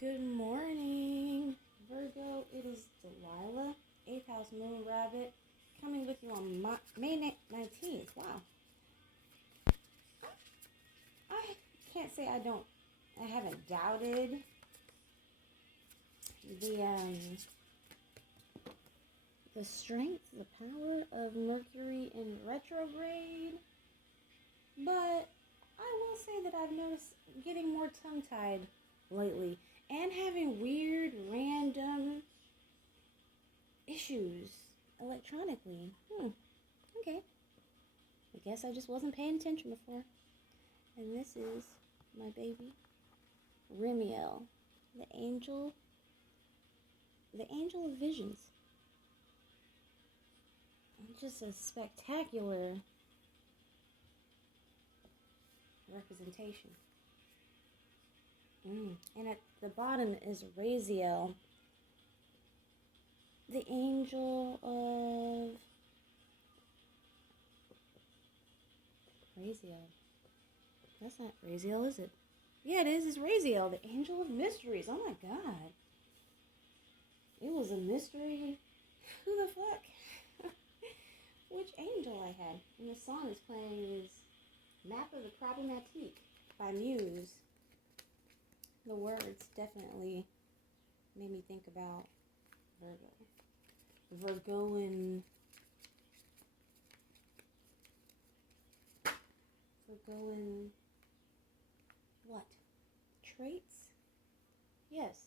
Good morning, Virgo. It is Delilah, 8th house moon rabbit, coming with you on May 19th. Wow. I can't say I haven't doubted the strength, the power of Mercury in retrograde, but I will say that I've noticed getting more tongue-tied lately and having weird, random issues electronically. Okay. I guess I just wasn't paying attention before. And this is my baby, Remiel, the angel of visions. Just a spectacular representation. And at the bottom is Raziel, the angel of Raziel. That's not Raziel, is it? Yeah, it is. It's Raziel, the angel of mysteries. Oh my god. It was a mystery. Who the fuck? Which angel I had. And the song is playing is Map of the Problematique by Muse. The words definitely made me think about Virgo. Virgoan what? Traits? Yes.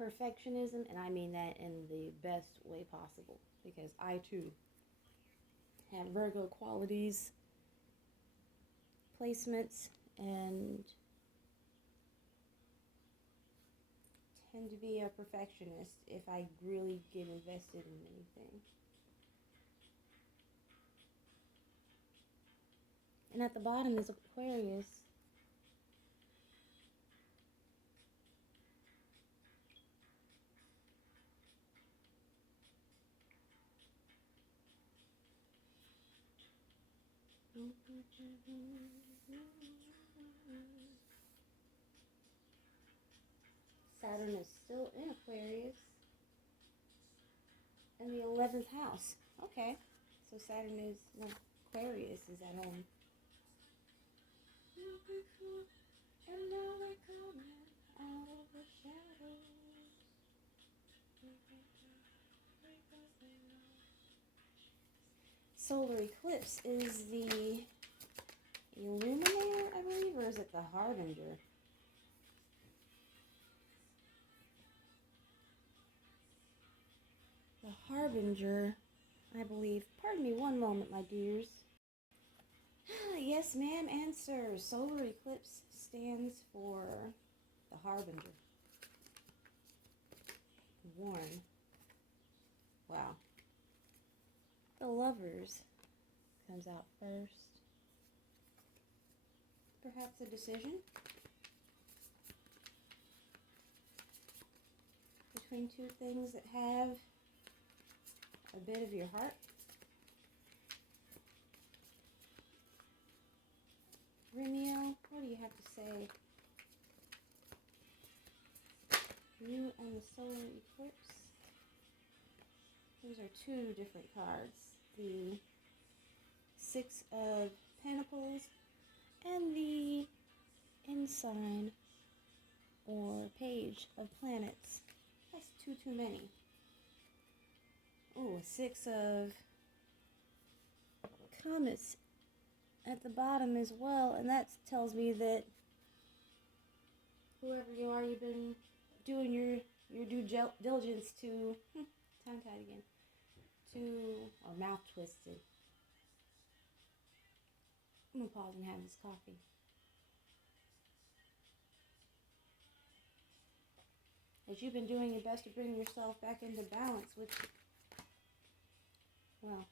Perfectionism, and I mean that in the best way possible, because I too have Virgo qualities, placements, and tend to be a perfectionist if I really get invested in anything. And at the bottom is Aquarius. Saturn is still in Aquarius. And the 11th house. Okay. So Saturn is, no, Aquarius is at home. And now we're coming out of the shadows. Solar eclipse is the Illuminator, I believe, or is it the Harbinger? The Harbinger, I believe. Pardon me one moment, my dears. Yes, ma'am, and sir. Solar eclipse stands for the Harbinger. Warn. Wow. The Lovers comes out first. Perhaps a decision between two things that have a bit of your heart. Remiel, what do you have to say? You and the solar eclipse. Those are two different cards. The Six of Pentacles and the Ensign or Page of Planets. That's too many. Oh, Six of Comets at the bottom as well, and that tells me that whoever you are, you've been doing your due diligence to tongue-tied again, or mouth twisted. I'm gonna pause and have this coffee. As you've been doing your best to bring yourself back into balance with, well,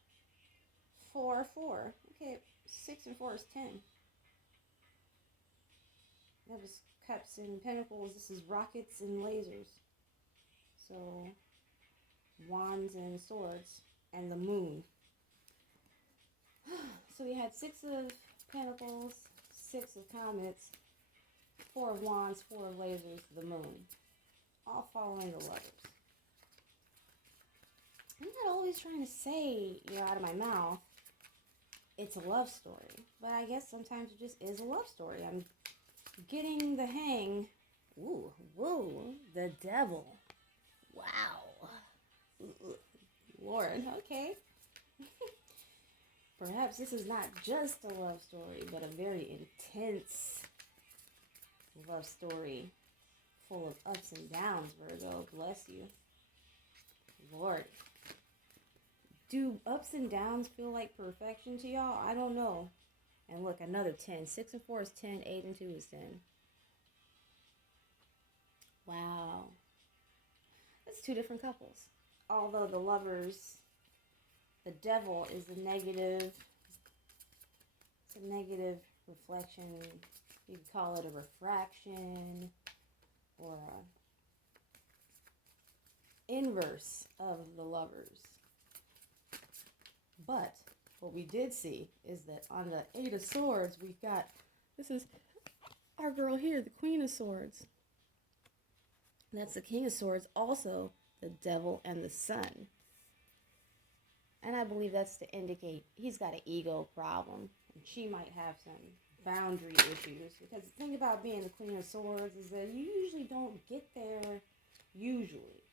4. Okay, 6 and 4 is 10. That was cups and pentacles. This is rockets and lasers. So, wands and swords and the moon. So we had 6 of Pentacles, 6 of Comets, Four of Wands, Four of Lasers, the Moon. All following the lovers. I'm not always trying to say, out of my mouth, it's a love story. But I guess sometimes it just is a love story. I'm getting the hang. Ooh, whoa, the devil. Wow. Ooh, Lord, okay. Perhaps this is not just a love story, but a very intense love story full of ups and downs, Virgo. Bless you. Lord. Do ups and downs feel like perfection to y'all? I don't know. And look, another 10. 6 and 4 is 10. 8 and 2 is 10. Wow. That's two different couples. Although the lovers, the devil is the negative. It's a negative reflection. You could call it a refraction or a inverse of the lovers. But what we did see is that on the 8 of Swords, we've got, this is our girl here, the Queen of Swords. That's the King of Swords, also the Devil and the Sun. And I believe that's to indicate he's got an ego problem. And she might have some boundary issues. Because the thing about being the Queen of Swords is that you usually don't get there, usually.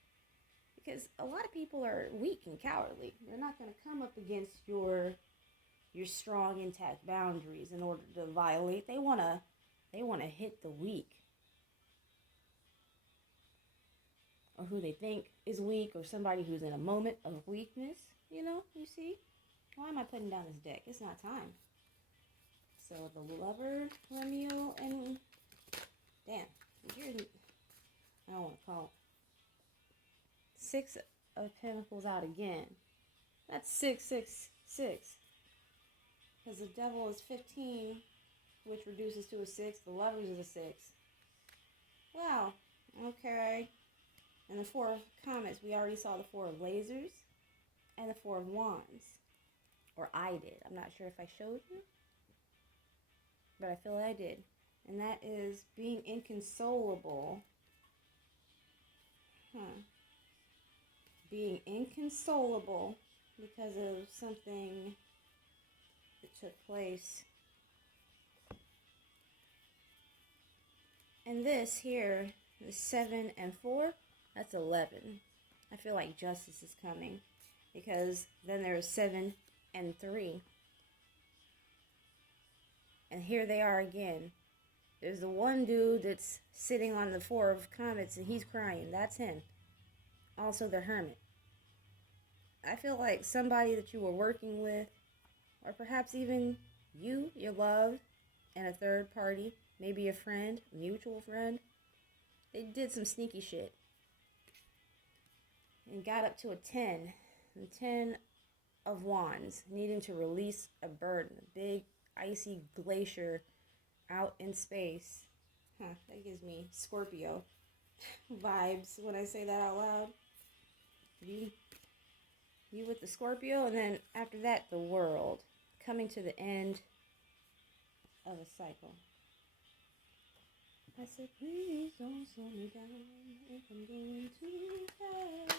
Because a lot of people are weak and cowardly. They're not going to come up against your strong, intact boundaries in order to violate. They want to hit the weak. Or who they think is weak, or somebody who's in a moment of weakness. You see? Why am I putting down this deck? It's not time. So the lover, Romeo, and... Damn. I don't want to call it. 6 of Pentacles out again. That's 6, 6, 6. Because the devil is 15, which reduces to a 6. The lovers is a 6. Wow. Okay. And the 4 of Comets, we already saw the 4 of Lasers and the 4 of Wands. Or I did. I'm not sure if I showed you. But I feel like I did. And that is being inconsolable. Being inconsolable because of something that took place. And this here, the 7 and 4, that's 11. I feel like justice is coming. Because then there's 7 and 3. And here they are again. There's the one dude that's sitting on the 4 of Comets and he's crying. That's him. Also the Hermit. I feel like somebody that you were working with, or perhaps even you, your love, and a third party, maybe a friend, a mutual friend, they did some sneaky shit. And got up to a 10. And 10 of Wands, needing to release a burden, a big icy glacier out in space. That gives me Scorpio vibes when I say that out loud. You with the Scorpio, and then after that, the World. Coming to the end of a cycle. I said, please don't slow me down if I'm going too fast.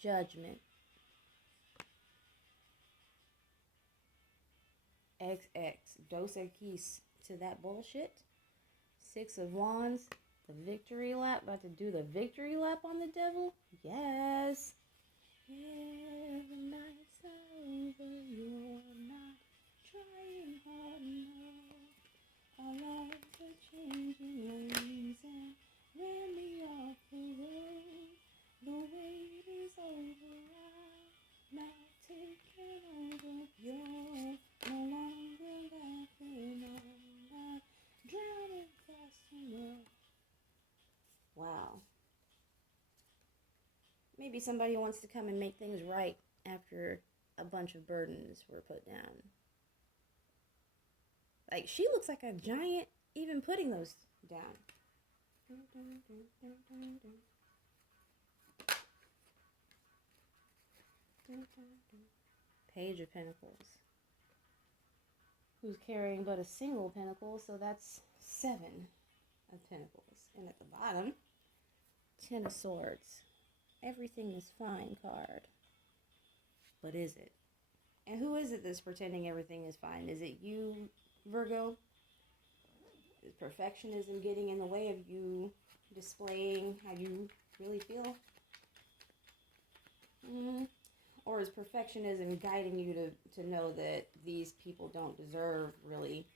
Judgment. XX. Dos Equis to that bullshit. 6 of Wands. The victory lap. About to do the victory lap on the devil? Yes. Yeah, the night's over. You're not trying hard enough. Our lives are changing lanes and ran me off the road. The wait is over. I'm now taking over. You're no longer laughing on. Not drowning fast enough. Wow. Maybe somebody wants to come and make things right after a bunch of burdens were put down. Like, she looks like a giant even putting those down. Page of Pentacles. who's carrying but a single pentacle, so that's 7 of pentacles. And at the bottom, 10 of swords. Everything is fine card. But is it? And who is it that's pretending everything is fine? Is it you, Virgo? Is perfectionism getting in the way of you displaying how you really feel? Or is perfectionism guiding you to know that these people don't deserve really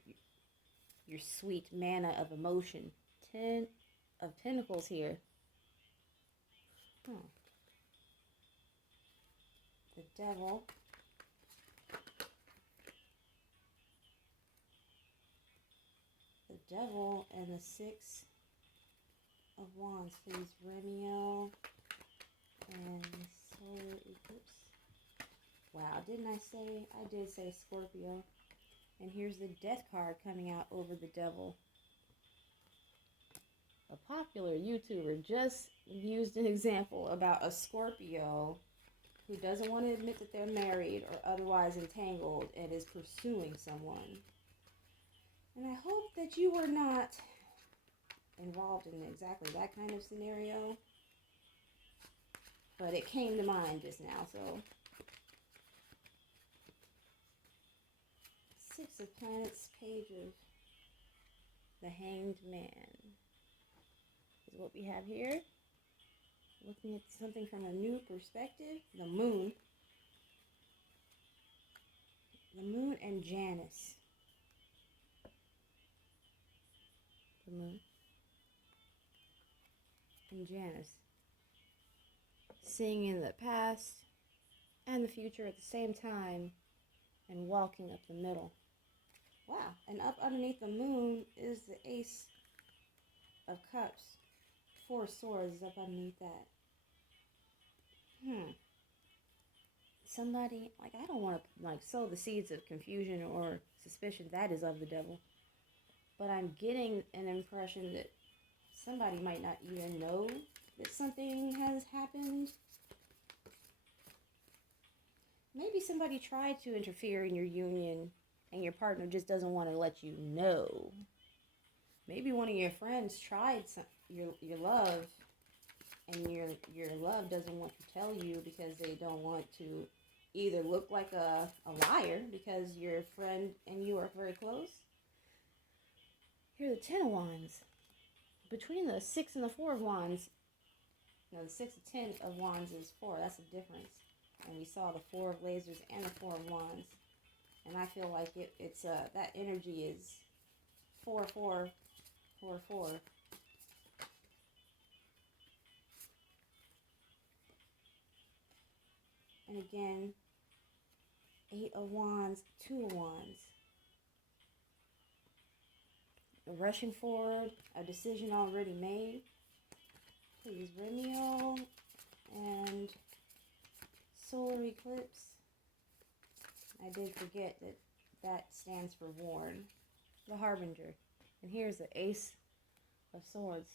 your sweet manna of emotion? 10 of Pentacles here. The Devil. The Devil and the 6 of Wands, please. Romeo and Solar Eclipse. Wow, didn't I say? I did say Scorpio. And here's the Death card coming out over the Devil. A popular YouTuber just used an example about a Scorpio who doesn't want to admit that they're married or otherwise entangled and is pursuing someone. And I hope that you were not involved in exactly that kind of scenario. But it came to mind just now, so. 6 of Planets, Page of the Hanged Man is what we have here. Looking at something from a new perspective. The Moon. The Moon and Janus. The Moon and Janus. Seeing in the past and the future at the same time and walking up the middle. Wow, and up underneath the Moon is the Ace of Cups. 4 swords is up underneath that. Somebody, I don't want to, sow the seeds of confusion or suspicion. That is of the Devil. But I'm getting an impression that somebody might not even know that something has happened. Maybe somebody tried to interfere in your union and your partner just doesn't want to let you know. Maybe one of your friends tried your love, and your love doesn't want to tell you because they don't want to either look like a liar because your friend and you are very close. Here are the 10 of Wands. Between the 6 and the 4 of Wands, the 6 and 10 of Wands is 4. That's the difference. And we saw the 4 of Lasers and the 4 of Wands. And I feel like it's that energy is 4, 4, 4, 4. And again, 8 of Wands, 2 of Wands. Rushing forward, a decision already made. Please, Romeo and Solar Eclipse. I did forget that stands for Warn. The Harbinger. And here's the Ace of Swords.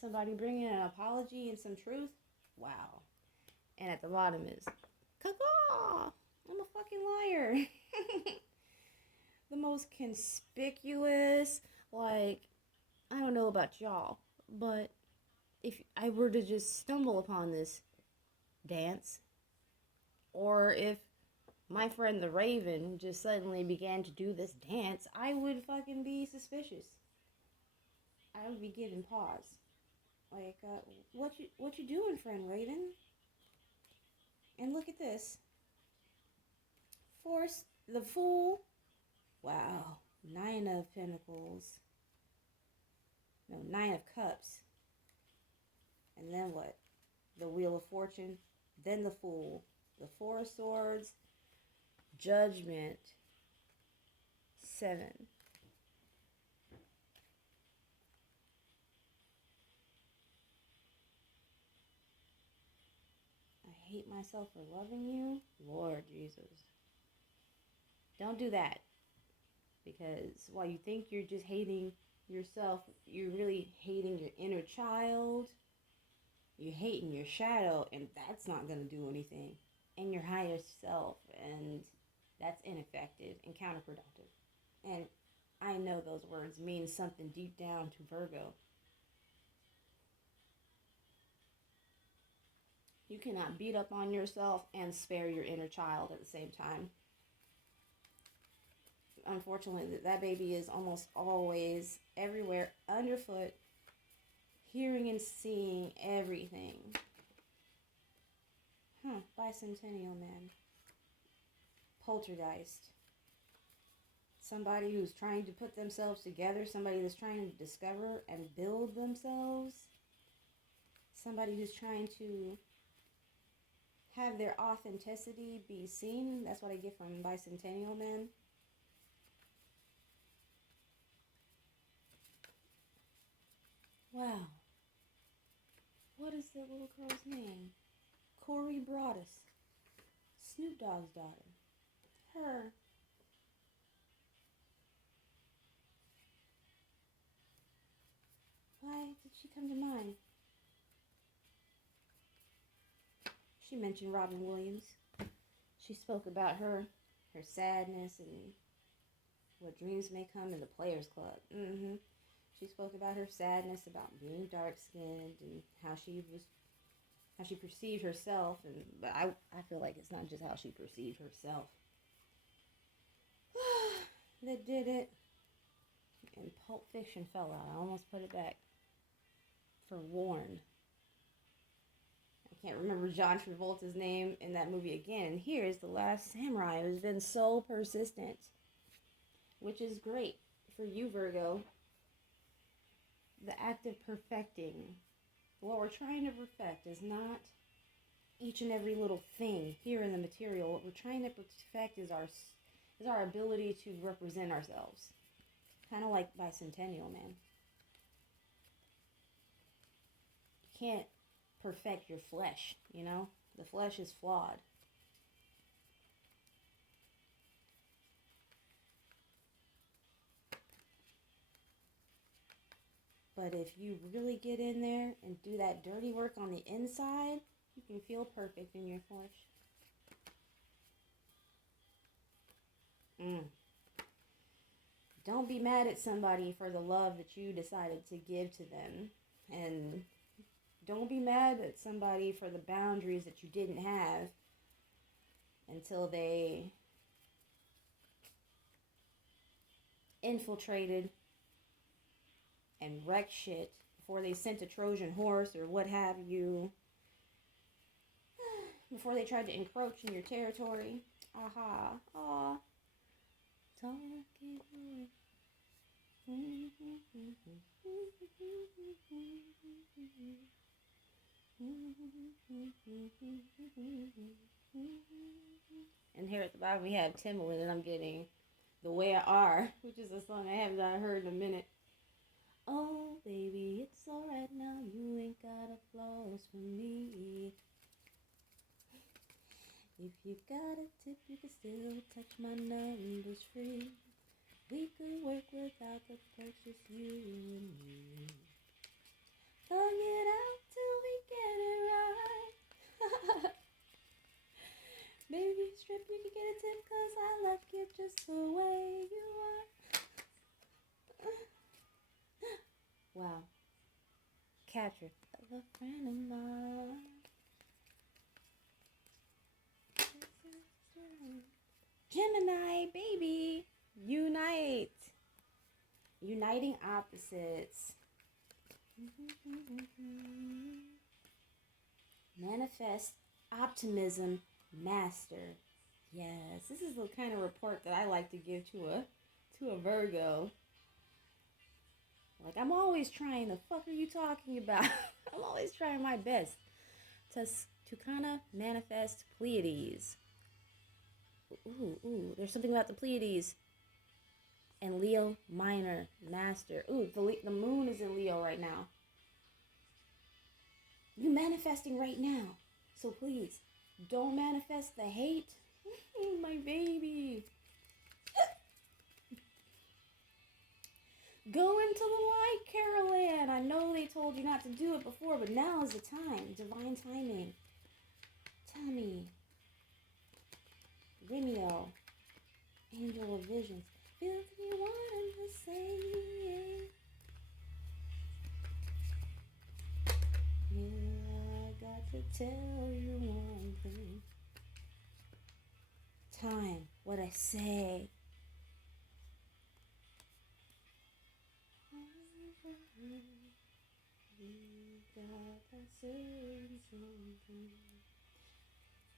Somebody bring in an apology and some truth? Wow. And at the bottom is, caw, I'm a fucking liar. The most conspicuous, I don't know about y'all, but if I were to just stumble upon this dance, or if my friend the Raven just suddenly began to do this dance, I would fucking be suspicious. I would be giving pause. What you doing, friend Raven? And look at this. Force, the Fool. Wow. 9 of Pentacles. No, 9 of Cups. And then what? The Wheel of Fortune. Then the Fool. The 4 of Swords. Judgment. 7. I hate myself for loving you. Lord Jesus. Don't do that. Because while you think you're just hating yourself, you're really hating your inner child. You're hating your shadow, and that's not going to do anything. And your higher self, and that's ineffective and counterproductive. And I know those words mean something deep down to Virgo. You cannot beat up on yourself and spare your inner child at the same time. Unfortunately, that baby is almost always everywhere underfoot, hearing and seeing everything. Bicentennial man. Poltergeist. Somebody who's trying to put themselves together, somebody that's trying to discover and build themselves, somebody who's trying to have their authenticity be seen. That's what I get from bicentennial men. Wow. What is the little girl's name? Corey Broadus. Snoop Dogg's daughter. Her. Why did she come to mind? She mentioned Robin Williams. She spoke about her sadness and what dreams may come in the Players Club. She spoke about her sadness about being dark-skinned and how she perceived herself. But I feel like it's not just how she perceived herself that did it. And Pulp Fiction fell out. I almost put it back for Warren. I can't remember John Travolta's name in that movie again. And here's The Last Samurai, who's been so persistent, which is great for you, Virgo. The act of perfecting. What we're trying to perfect is not each and every little thing here in the material. What we're trying to perfect is our ability to represent ourselves. Kind of like bicentennial man. You can't perfect your flesh, you know? The flesh is flawed. But if you really get in there and do that dirty work on the inside, you can feel perfect in your flesh. Don't be mad at somebody for the love that you decided to give to them. And don't be mad at somebody for the boundaries that you didn't have until they infiltrated and wrecked shit before they sent a Trojan horse or what have you. Before they tried to encroach in your territory. Aha. Aw. Talking away. And here at the bottom we have Timbaland, and I'm getting The Way I Are, which is a song I have not heard in a minute. Oh, baby, it's alright now. You ain't got a flaws for me. If you got a tip, you can still touch my numbers free. We could work without the perks, just you and me. Hug it out till we get it right. Baby, strip, you can get a tip, 'cause I love you just the way you are. Wow. Capture of a friend of mine. Gemini, baby. Unite. Uniting opposites. Manifest optimism master. Yes, this is the kind of report that I like to give to a Virgo. Like, I'm always trying. The fuck are you talking about? I'm always trying my best to kind of manifest Pleiades. Ooh, there's something about the Pleiades. And Leo minor master. Ooh, the moon is in Leo right now. You manifesting right now. So please, don't manifest the hate. My baby. Go into the light, Carol Ann. I know they told you not to do it before, but now is the time. Divine timing. Tell me. Remiel. Angel of Visions. Feels me wanting to say yeah, I got to tell you one thing. Time, what I say.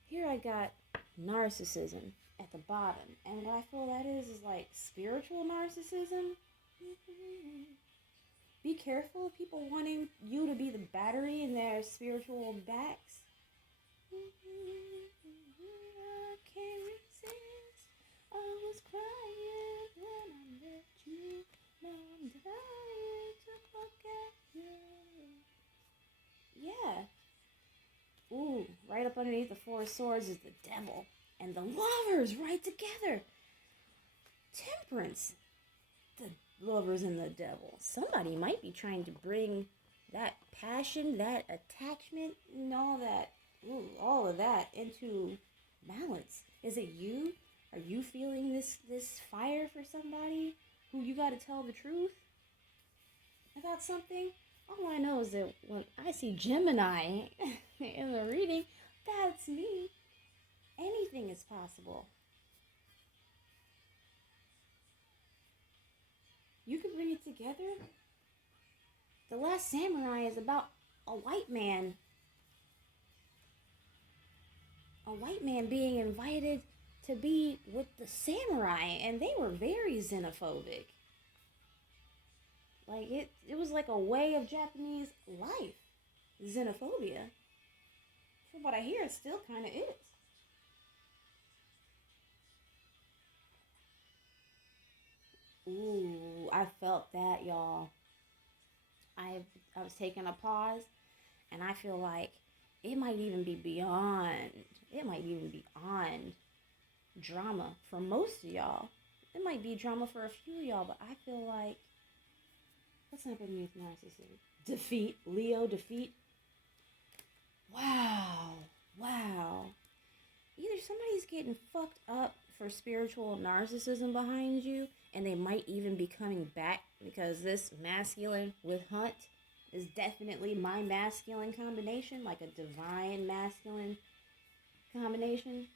Here I got narcissism at the bottom, and what I feel that is like spiritual narcissism. Be careful of people wanting you to be the battery in their spiritual backs. I can't resist. I was crying when I met you. Now I'm dying to forget you. Yeah. Ooh, right up underneath the Four of Swords is the devil. And the lovers right together. Temperance. The lovers and the devil. Somebody might be trying to bring that passion, that attachment, and all of that into balance. Is it you? Are you feeling this fire for somebody who you got to tell the truth about something? All I know is that when I see Gemini in the reading, that's me. Anything is possible. You can bring it together. The Last Samurai is about a white man being invited to be with the samurai, and they were very xenophobic. Like it was like a way of Japanese life, xenophobia. From what I hear, it still kind of is. Ooh, I felt that, y'all. I was taking a pause, and I feel like it might even be beyond. It might even be on drama for most of y'all. It might be drama for a few of y'all, but I feel like what's underneath narcissism? Defeat, Leo, defeat. Wow. Either somebody's getting fucked up for spiritual narcissism behind you, and they might even be coming back because this masculine with Hunt is definitely my masculine combination, like a divine masculine combination.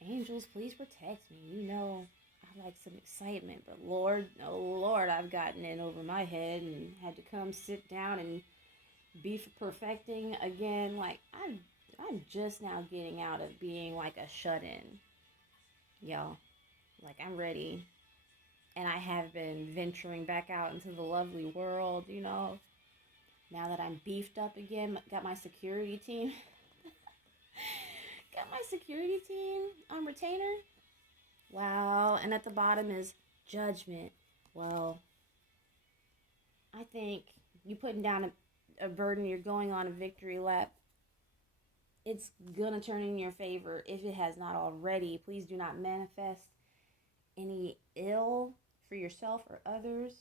Angels, please protect me. You know, I like some excitement, but Lord, oh Lord, I've gotten in over my head and had to come sit down and be perfecting again. Like I'm just now getting out of being like a shut-in, y'all. Like I'm ready, and I have been venturing back out into the lovely world. You know, now that I'm beefed up again, got my security team. Got my security team on retainer. Wow. And at the bottom is judgment. Well, I think you putting down a burden, you're going on a victory lap. It's gonna turn in your favor if it has not already. Please do not manifest any ill for yourself or others.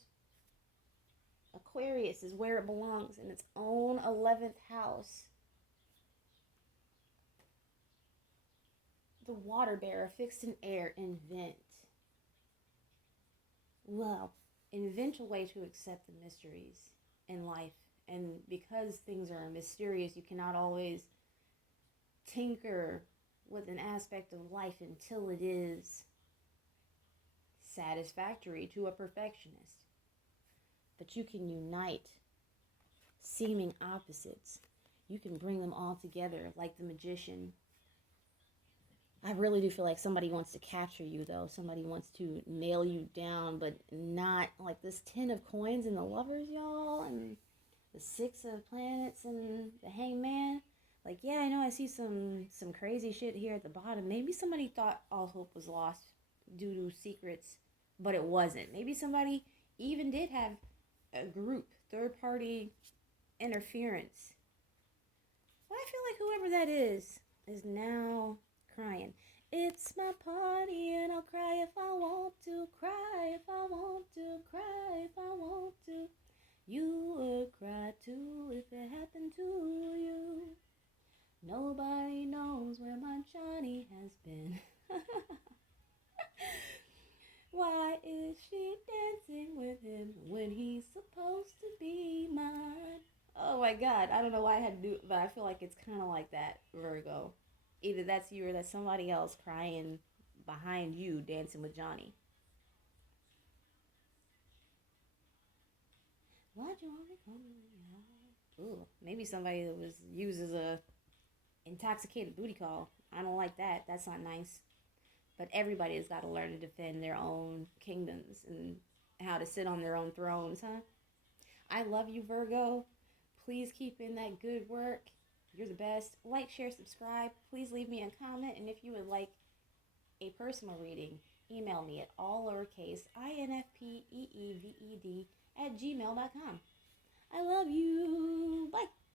Aquarius is where it belongs, in its own 11th house. The water bearer, fixed in air, invent. Well, invent a way to accept the mysteries in life. And because things are mysterious, you cannot always tinker with an aspect of life until it is satisfactory to a perfectionist. But you can unite seeming opposites. You can bring them all together like the magician. I really do feel like somebody wants to capture you, though. Somebody wants to nail you down, but not like this 10 of coins and the lovers, y'all, and the 6 of planets and the hangman. Like, yeah, I know I see some crazy shit here at the bottom. Maybe somebody thought all hope was lost due to secrets, but it wasn't. Maybe somebody even did have a group, third-party interference. But I feel like whoever that is now crying. It's my party and I'll cry if I want to, cry if I want to, cry if I want to. You would cry too if it happened to you. Nobody knows where my Johnny has been. Why is she dancing with him when he's supposed to be mine? Oh my god, I don't know why I had to do it, but I feel like it's kind of like that, Virgo. Either that's you or that's somebody else crying behind you dancing with Johnny. Why'd you want to come to me? Ooh, maybe somebody that was used as a intoxicated booty call. I don't like that. That's not nice. But everybody has got to learn to defend their own kingdoms and how to sit on their own thrones, huh? I love you, Virgo. Please keep in that good work. You're the best. Like, share, subscribe. Please leave me a comment. And if you would like a personal reading, email me at all lowercase infpeeved@gmail.com. I love you. Bye.